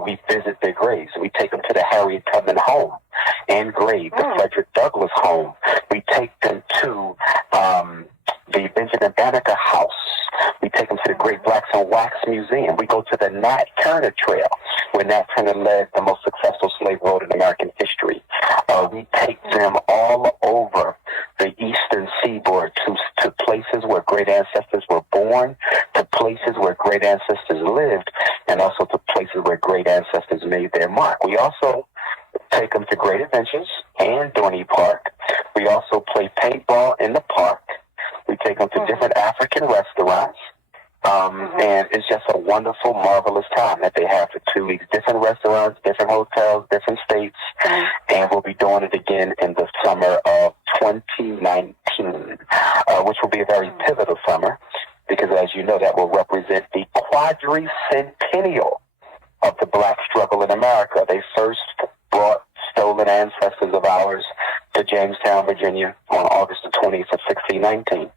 We visit their graves. We take them to the Harriet Tubman home and grave, the Frederick Douglass home. We take them to the Benjamin Banneker House. We take them to the Great Blacks on Wax Museum. We go to the Nat Turner Trail, where Nat Turner led the most successful slave road in American history. We take them all over the eastern seaboard to places where great ancestors were born, to places where great ancestors lived, and also to places where great ancestors made their mark. We also take them to Great Adventures and Dorney Park. We also play paintball in the park. We take them to different African restaurants. And it's just a wonderful, marvelous time that they have for 2 weeks. Different restaurants, different hotels, different states. And we'll be doing it again in the summer of 2019, which will be a very pivotal summer because, as you know, that will represent the quadricentennial of the black struggle in America. They first brought stolen ancestors of ours to Jamestown, Virginia on August the 20th of 1619,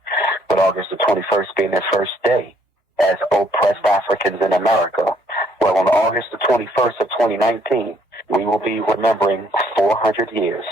with August the 21st being their first day as oppressed Africans in America. Well, on August the 21st of 2019, we will be remembering 400 years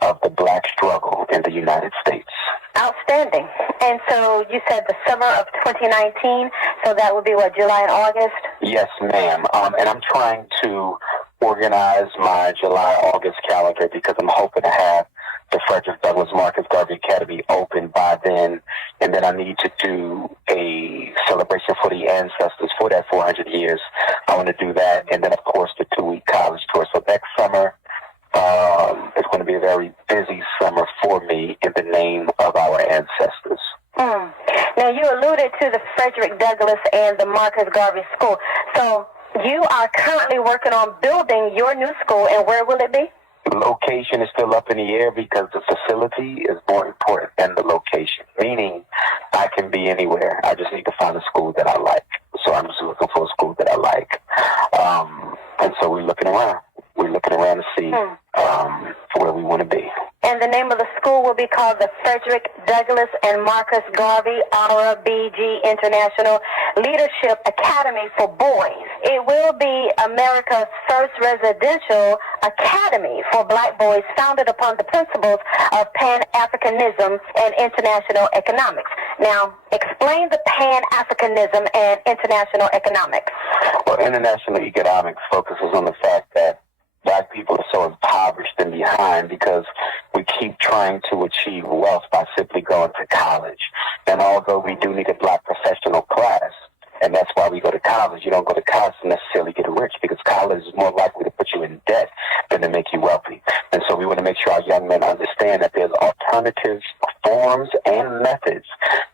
of the black struggle in the United States. Outstanding. And so you said the summer of 2019, so that would be what, July and August? Yes, ma'am. And I'm trying to organize my July-August calendar because I'm hoping to have the Frederick Douglass Marcus Garvey Academy open by then, and then I need to do a celebration for the ancestors for that 400 years. I want to do that, and then, of course, the 2-week college tour. So next summer, it's going to be a very busy summer for me in the name of our ancestors. Now, you alluded to the Frederick Douglass and the Marcus Garvey School. So you are currently working on building your new school, and where will it be? The location is still up in the air because the facility is more important than the location, meaning I can be anywhere. I just need to find a school that I like. So I'm just looking for a school that I like. And so we're looking around. We're looking around to see where we want to be. And the name of the school will be called the Frederick Douglass and Marcus Garvey RBG International Leadership Academy for Boys. It will be America's first residential academy for black boys founded upon the principles of Pan-Africanism and international economics. Now, explain the Pan-Africanism and international economics. Well, international economics focuses on the fact that black people are so impoverished and behind because we keep trying to achieve wealth by simply going to college. And although we do need a black professional class, and that's why we go to college, you don't go to college to necessarily get rich, because college is more likely to put you in debt than to make you wealthy. And so we want to make sure our young men understand that there's alternative forms and methods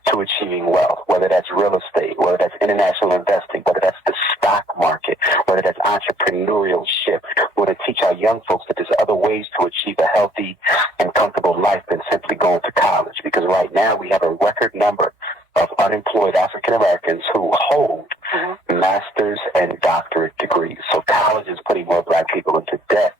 to achieving wealth, whether that's real estate, whether that's international investing, whether that's the stock market, whether that's entrepreneurship. We want to teach our young folks that there's other ways to achieve a healthy and comfortable life than simply going to college, because right now we have a record number of unemployed African Americans who hold master's and doctorate degrees. So college is putting more black people into debt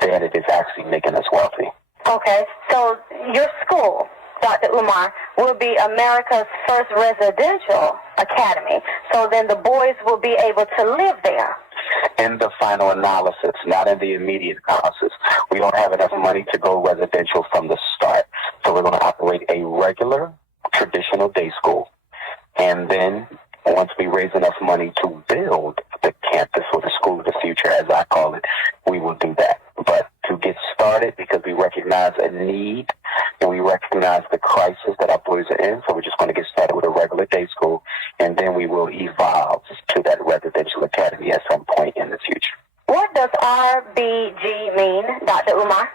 than it is actually making us wealthy. Okay, so your school, Dr. Umar, will be America's first residential academy. So then the boys will be able to live there. In the final analysis, not in the immediate analysis. We don't have enough money to go residential from the start. So we're going to operate a regular traditional day school, and then once we raise enough money to build the campus or the school of the future, as I call it, we will do that. But to get started, because we recognize a need and we recognize the crisis that our boys are in, so we're just going to get started with a regular day school, and then we will evolve to that residential academy at some point in the future. What does RBG mean, Dr. Umar?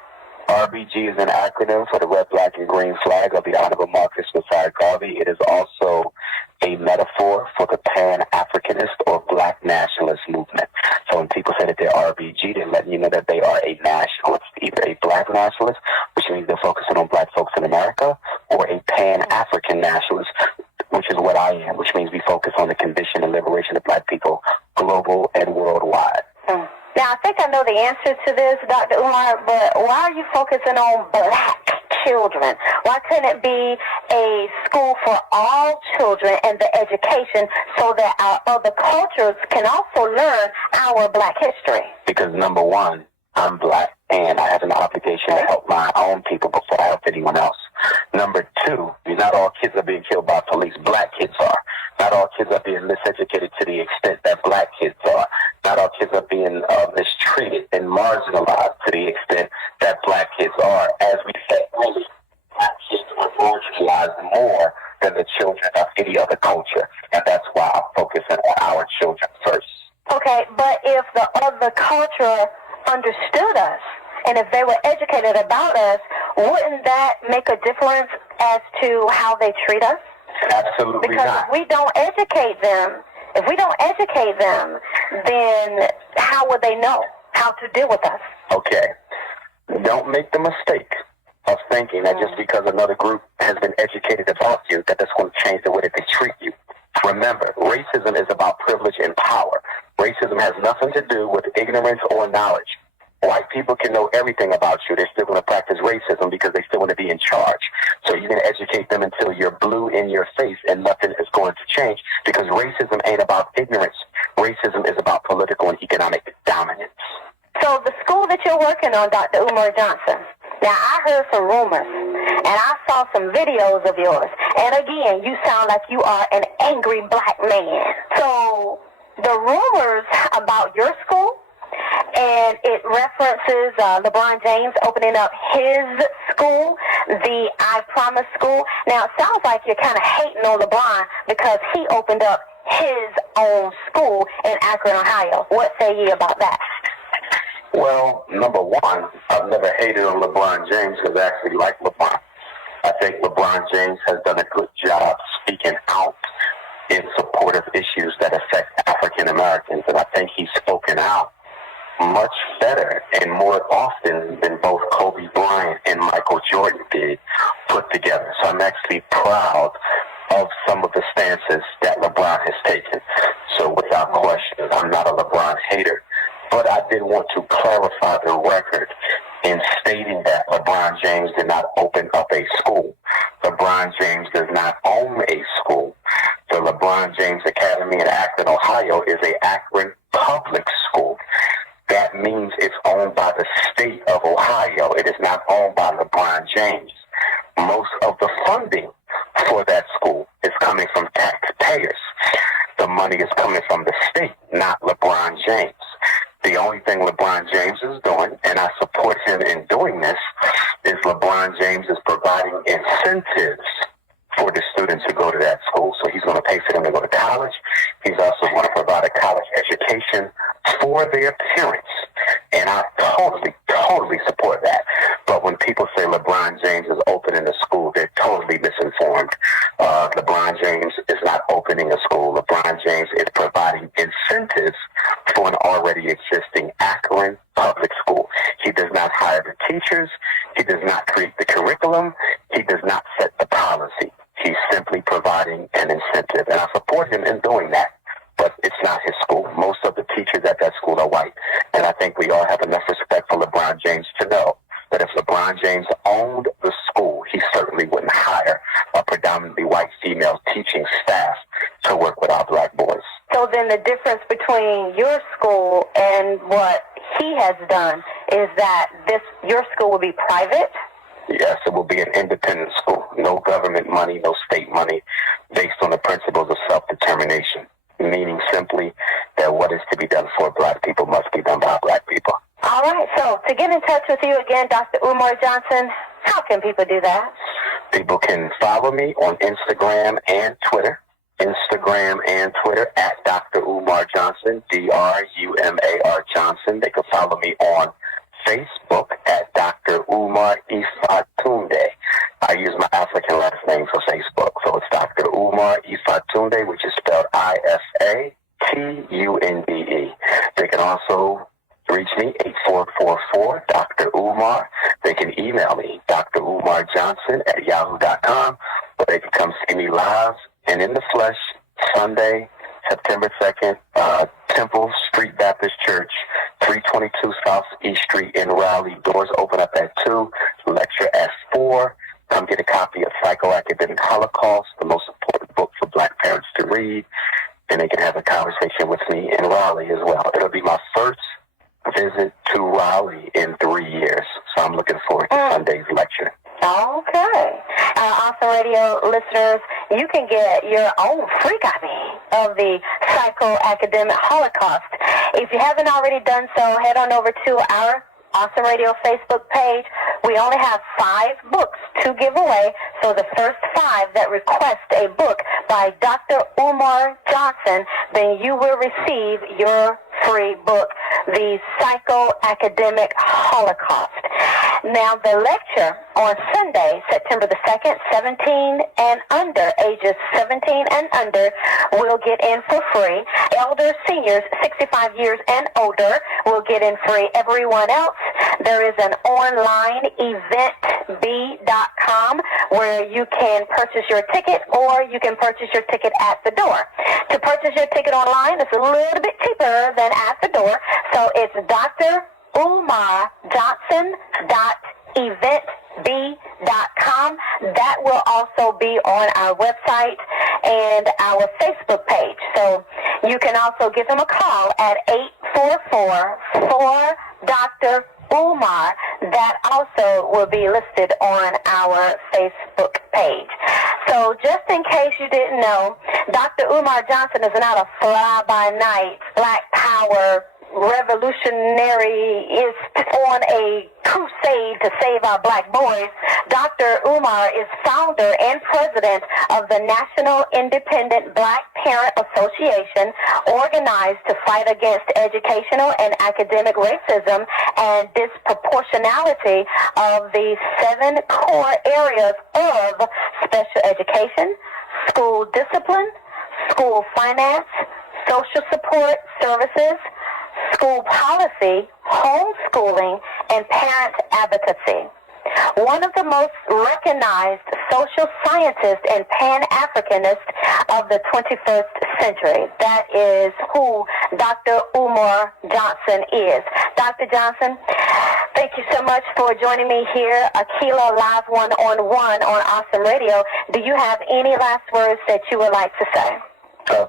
RBG is an acronym for the red, black, and green flag of the Honorable Marcus Garvey. It is also a metaphor for the Pan-Africanist or Black nationalist movement. So when people say that they're RBG, they're letting you know that they are a nationalist, either a Black nationalist, which means they're focusing on black folks in America, or a Pan-African nationalist, which is what I am, which means we focus on the condition and liberation of black people global and worldwide. Now, I think I know the answer to this, Dr. Umar, but why are you focusing on black children? Why couldn't it be a school for all children and the education so that our other cultures can also learn our black history? Because number one, I'm black, and I have an obligation to help my own people before I help anyone else. Number two, not all kids are being killed by police. Black kids are. Not all kids are being miseducated to the extent that black kids are. Not all kids are being mistreated and marginalized to the extent that black kids are. As we said earlier, black kids are marginalized more than the children of any other culture. And that's why I'm focusing on our children first. Okay, but if the other culture understood us, and if they were educated about us, wouldn't that make a difference as to how they treat us? Absolutely because not. If we don't educate them, then how would they know how to deal with us? Okay. Don't make the mistake of thinking that just because another group has been educated about you, that that's going to change the way that they treat you. Remember, racism is about privilege and power. Racism has nothing to do with ignorance or knowledge. White people can know everything about you. They're still going to practice racism because they still want to be in charge. So you're going to educate them until you're blue in your face and nothing is going to change, because racism ain't about ignorance. Racism is about political and economic dominance. So the school that you're working on, Dr. Umar Johnson, now I heard some rumors and I saw some videos of yours. And again, you sound like you are an angry black man. So the rumors about your school and it references LeBron James opening up his school, the I Promise School. Now, it sounds like you're kind of hating on LeBron because he opened up his own school in Akron, Ohio. What say ye about that? Well, number one, I've never hated on LeBron James because I actually like LeBron. I think LeBron James has done a good job speaking out in support of issues that affect African Americans, and I think he's spoken out much better and more often than both Kobe Bryant and Michael Jordan did put together. So I'm actually proud of some of the stances that LeBron has taken. So without question, I'm not a LeBron hater, but I did want to clarify the record in stating that LeBron James did not open up a school. LeBron James does not own a school. The LeBron James Academy in Akron, Ohio is a Akron public school. That means it's owned by the state of Ohio. It is not owned by LeBron James. Most of the funding for that school is coming from taxpayers. The money is coming from the state, not LeBron James. The only thing LeBron James is doing, and I support him in doing this, is LeBron James is providing incentives for the students who go to that school. So he's going to pay for them to go to college. He's also going to provide a college education for their parents. And I totally support that. But when people say LeBron James is opening a school, they're totally misinformed. LeBron James is not opening a school. LeBron James is providing incentives for an already existing Akron public school. He does not hire the teachers. He does not create the curriculum. He does not set the policy. He's simply providing an incentive. And I support him in doing that. But it's not his school. Most of the teachers at that school are white. And I think we all have enough respect for LeBron James to know that if LeBron James owned the school, he certainly wouldn't hire a predominantly white female teaching staff to work with our black boys. So then the difference between your school and what he has done is that your school will be private? Yes, it will be an independent school. No government money, no state money, based on the principles of self-determination. Meaning simply that what is to be done for black people must be done by black people. All right, so to get in touch with you again, Dr. Umar Johnson, how can people do that? People can follow me on Instagram and Twitter. Instagram and Twitter at Dr. Umar Johnson, Drumar Johnson. They can follow me on Facebook at Dr. Umar Ifatunde. I use my African last name for Facebook, so it's Dr. Umar Ifatunde, which is spelled Ifatunde. They can also reach me, 8444 Dr. Umar. They can email me, drumarjohnson@yahoo.com, or they can come see me live and in the flesh Sunday, September 2nd, Temple Street Baptist Church, 322 South East Street in Raleigh. Doors open up at 2, lecture at 4. Come get a copy of Psychoacademic Holocaust, the most important book for black parents to read, and they can have a conversation with me in Raleigh as well. It'll be my first visit to Raleigh in 3 years, so I'm looking forward to Sunday's lecture. Okay. Awesome Radio listeners, you can get your own free copy of the Psychoacademic Holocaust. If you haven't already done so, head on over to our Awesome Radio Facebook page. We only have 5 books to give away, so the first 5 that request a book by Dr. Umar Johnson, then you will receive your free book, The Psychoacademic Holocaust. Now, the lecture on Sunday, September the 2nd, 17 and under, ages 17 and under, will get in for free. Elder seniors, 65 years and older, will get in free. Everyone else, there is an online eventb.com where you can purchase your ticket, or you can purchase your ticket at the door. To purchase your ticket online, it's a little bit cheaper than at the door, so it's drumarjohnson.eventb.com. That will also be on our website and our Facebook page. So you can also give them a call at 844-4 Umar. That also will be listed on our Facebook page. So just in case you didn't know, Dr. Umar Johnson is not a fly-by-night Black Power revolutionary is on a crusade to save our black boys. Dr. Umar is founder and president of the National Independent Black Parent Association, organized to fight against educational and academic racism and disproportionality of the 7 core areas of special education, school discipline, school finance, social support services, school policy, homeschooling, and parent advocacy. One of the most recognized social scientists and Pan-Africanists of the 21st century. That is who Dr. Umar Johnson is. Dr. Johnson, thank you so much for joining me here, Akila Live One-on-One on Awesome Radio. Do you have any last words that you would like to say?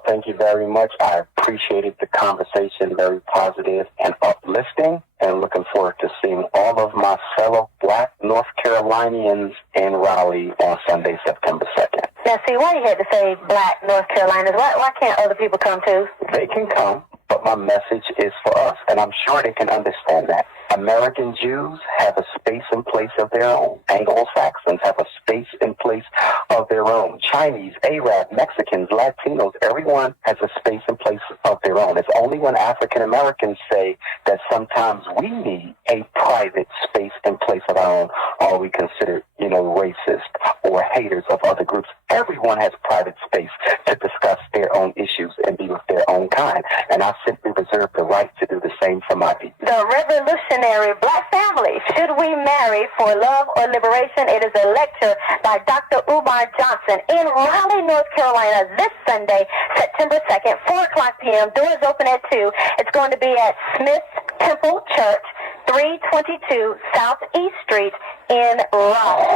Thank you very much. I appreciated the conversation, very positive and uplifting, and looking forward to seeing all of my fellow Black North Carolinians in Raleigh on Sunday, September 2nd. Now, see, why you had to say Black North Carolinians? Why can't other people come too? They can come, but my message is for us, and I'm sure they can understand that. American Jews have a space and place of their own. Anglo-Saxons have a space and place of their own. Chinese, Arab, Mexicans, Latinos, everyone has a space and place of their own. It's only when African Americans say that sometimes we need a private space and place of our own, are we considered, racist or haters of other groups. Everyone has private space to discuss their own issues and be with their own kind. And I simply reserve the right to do the same for my people. The revolutionary Black family, should we marry for love or liberation? It is a lecture by Dr. Umar Johnson in Raleigh, North Carolina, this Sunday, September 2nd, 4 o'clock p.m. Doors open at 2. It's going to be at Smith Temple Church, 322 Southeast Street in Raleigh.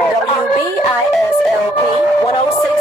WBISLP 106.